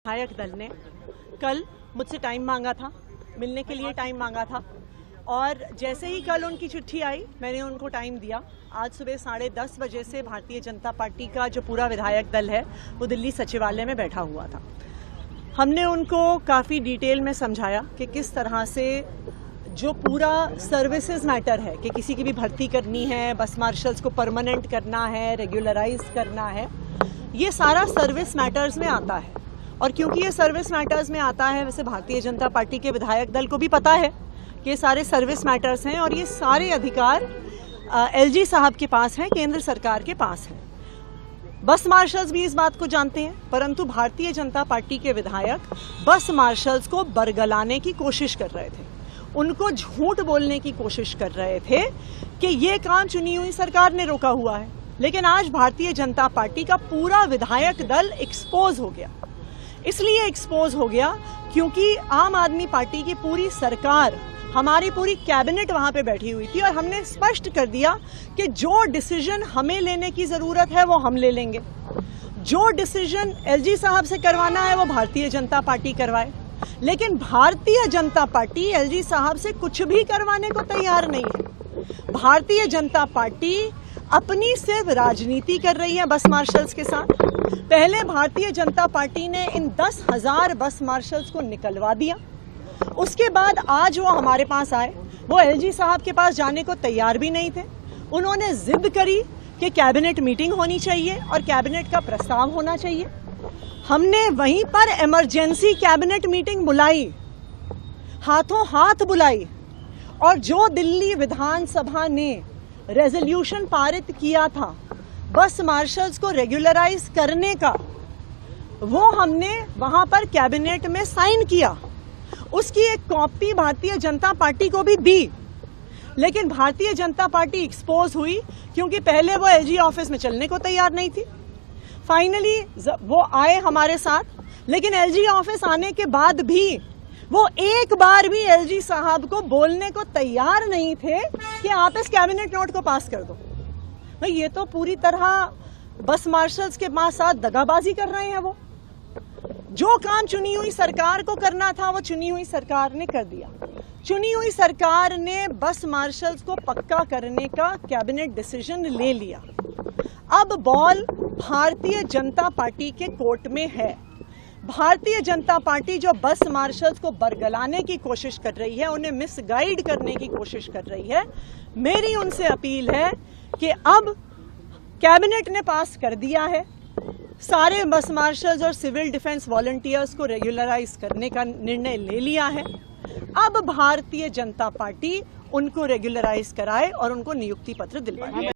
विधायक दल ने कल मुझसे टाइम मांगा था, मिलने के लिए टाइम मांगा था और जैसे ही कल उनकी चिट्ठी आई मैंने उनको टाइम दिया। आज सुबह 10:30 बजे से भारतीय जनता पार्टी का जो पूरा विधायक दल है वो दिल्ली सचिवालय में बैठा हुआ था। हमने उनको काफ़ी डिटेल में समझाया कि किस तरह से जो पूरा सर्विसेज मैटर है कि किसी की भी भर्ती करनी है, बस मार्शल्स को परमानेंट करना है, रेगुलराइज करना है, ये सारा सर्विस मैटर्स में आता है। और क्योंकि ये सर्विस मैटर्स में आता है, वैसे भारतीय जनता पार्टी के विधायक दल को भी पता है कि ये सारे सर्विस मैटर्स हैं और ये सारे अधिकार एलजी साहब के पास हैं, केंद्र सरकार के पास हैं। बस मार्शल्स भी इस बात को जानते हैं, परंतु भारतीय जनता पार्टी के विधायक बस मार्शल्स को बरगलाने की कोशिश कर रहे थे, उनको झूठ बोलने की कोशिश कर रहे थे कि ये काम चुनी हुई सरकार ने रोका हुआ है। लेकिन आज भारतीय जनता पार्टी का पूरा विधायक दल एक्सपोज हो गया। इसलिए एक्सपोज हो गया क्योंकि आम आदमी पार्टी की पूरी सरकार, हमारी पूरी कैबिनेट वहां पे बैठी हुई थी और हमने स्पष्ट कर दिया कि जो डिसीजन हमें लेने की जरूरत है वो हम ले लेंगे, जो डिसीजन एलजी साहब से करवाना है वो भारतीय जनता पार्टी करवाए। लेकिन भारतीय जनता पार्टी एलजी साहब से कुछ भी करवाने को तैयार नहीं है। भारतीय जनता पार्टी अपनी सिर्फ राजनीति कर रही है बस मार्शल्स के साथ। पहले भारतीय जनता पार्टी ने इन 10,000 बस मार्शल्स को निकलवा दिया, उसके बाद आज वो हमारे पास आए, वो एलजी साहब के पास जाने को तैयार भी नहीं थे। उन्होंने जिद करी कि कैबिनेट मीटिंग होनी चाहिए और कैबिनेट का प्रस्ताव होना चाहिए। हमने वहीं पर इमरजेंसी कैबिनेट मीटिंग बुलाई, हाथों हाथ बुलाई, और जो दिल्ली विधानसभा ने रेजोल्यूशन पारित किया था बस मार्शल्स को रेगुलराइज करने का, वो हमने वहां पर कैबिनेट में साइन किया। उसकी एक कॉपी भारतीय जनता पार्टी को भी दी, लेकिन भारतीय जनता पार्टी एक्सपोज हुई क्योंकि पहले वो एलजी ऑफिस में चलने को तैयार नहीं थी। फाइनली वो आए हमारे साथ, लेकिन एलजी ऑफिस आने के बाद भी वो एक बार भी एलजी साहब को बोलने को तैयार नहीं थे कि आप इस कैबिनेट नोट को पास कर दो। भाई ये तो पूरी तरह बस मार्शल्स के साथ दगाबाजी कर रहे हैं। वो जो काम चुनी हुई सरकार को करना था वो चुनी हुई सरकार ने कर दिया। चुनी हुई सरकार ने बस मार्शल्स को पक्का करने का कैबिनेट डिसीजन ले लिया। अब बॉल भारतीय जनता पार्टी के कोर्ट में है। भारतीय जनता पार्टी जो बस मार्शल्स को बरगलाने की कोशिश कर रही है, उन्हें मिसगाइड करने की कोशिश कर रही है, मेरी उनसे अपील है कि अब कैबिनेट ने पास कर दिया है, सारे बस मार्शल्स और सिविल डिफेंस वॉलंटियर्स को रेगुलराइज करने का निर्णय ले लिया है। अब भारतीय जनता पार्टी उनको रेगुलराइज कराए और उनको नियुक्ति पत्र दिलवाए।